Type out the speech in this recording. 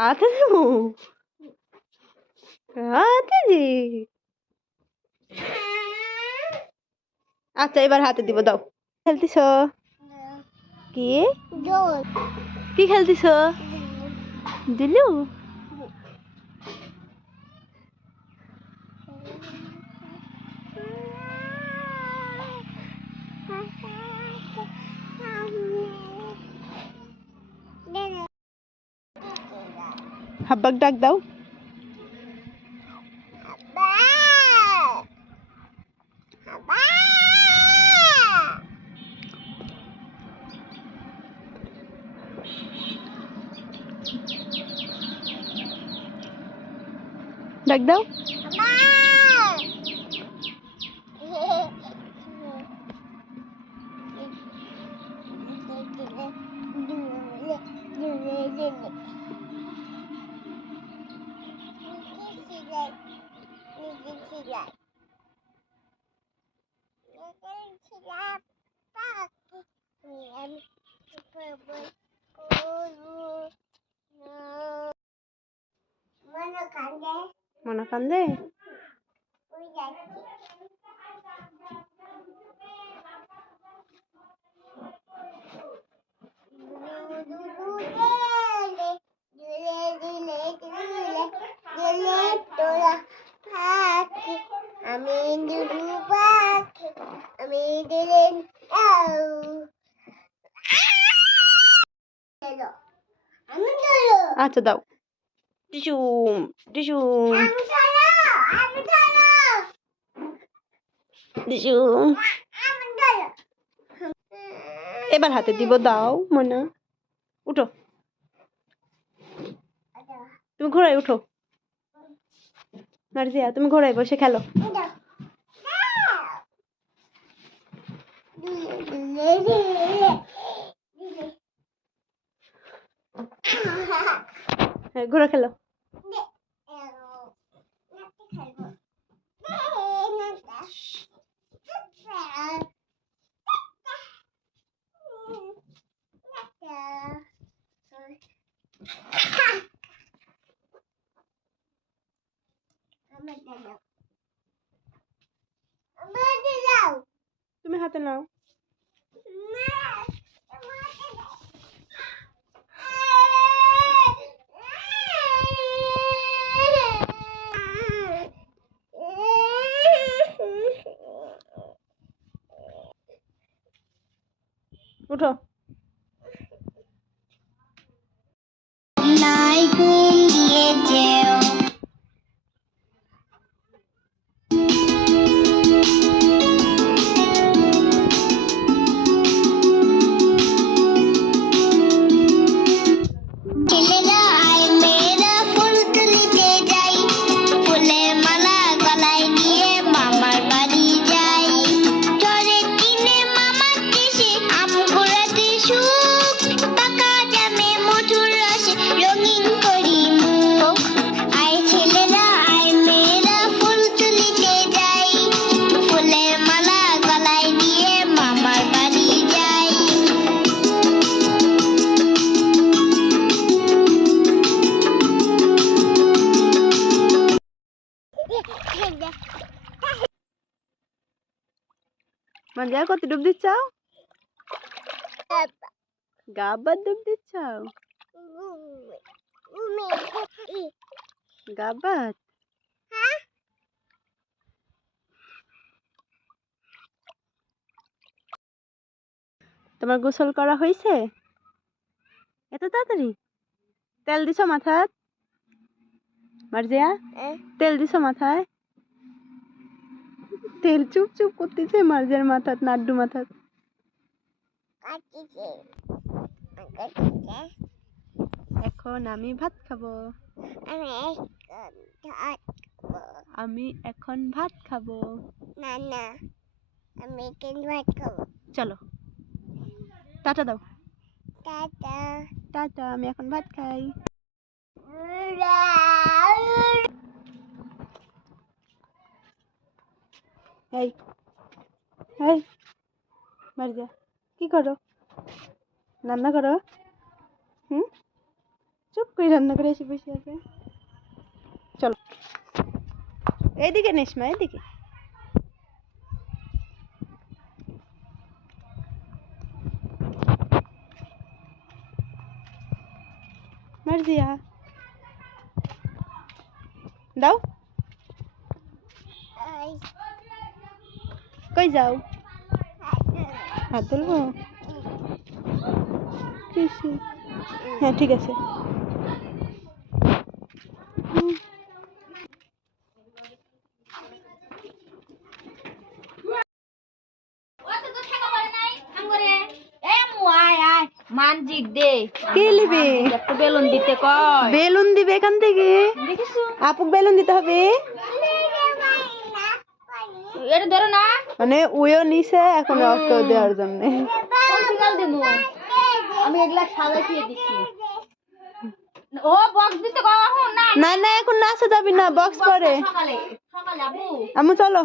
হাতে দেব, হাতে দি। আচ্ছা এবার হাতে দিব, দাও। খেলতিছ কি? কি খেলতিছ? দিলু। হাব্বাক ডাক দাও। ডাক দাও। মনে কান্দে? আচ্ছা দাও। টিসুম টিসুম টিসুম। এবার হাতে দিব, দাও মনা। উঠো, তুমি ঘোড়ায় উঠো। মার্জিয়া তুমি ঘোড়ায় বসে খেলো। হ্যাঁ ঘোড়া খেলো। তুমি হাতে নাও। উঠো। নাই ঘুম দিয়ে যেও। মার্জিয়া কত ডুব দিচ্ছাও? গাবার ডুব দিচ্ছাও? গাবাত তোমার গোসল করা হয়েছে এত তাড়াতাড়ি? তেল দিছো মাথায়? মার্জিয়া তেল দিছো মাথায়? তেল চুপ চুপ করতেছে মার্জিয়ার মাথাত, নাড্ডু মাথাত। এখন আমি ভাত খাবো। আমি এখন ভাত খাবো। না না আমি এখন ভাত খাবো। চলো টাটা দাও। টাটা টাটা, আমি এখন ভাত খাই। এই এই মার্জিয়া কি করো? রান্না করো? হুম চুপ করে রান্না করে এসে বসে আছে। চলো এইদিকে নেসমা, এইদিকে। মার্জিয়া দাও। কই যাও? হাত তুলবো? হ্যাঁ ঠিক আছে। মানজিক দে কে লিবে? একটা বেলুন দিতে কয়। বেলুন দিবে এখান থেকে? দেখিছো? আপুক বেলুন দিতে হবে? এটা ধরো না। মানে ওইও নিছে এখন ওকে দেওয়ার জন্য। আমি এগুলা সাজাইয়ে দিছি। ও বক্স দিতে কয় না। না না এখন নাচা যাবি না, বক্স পরে। সকালে সকালে আবু আমু চলো।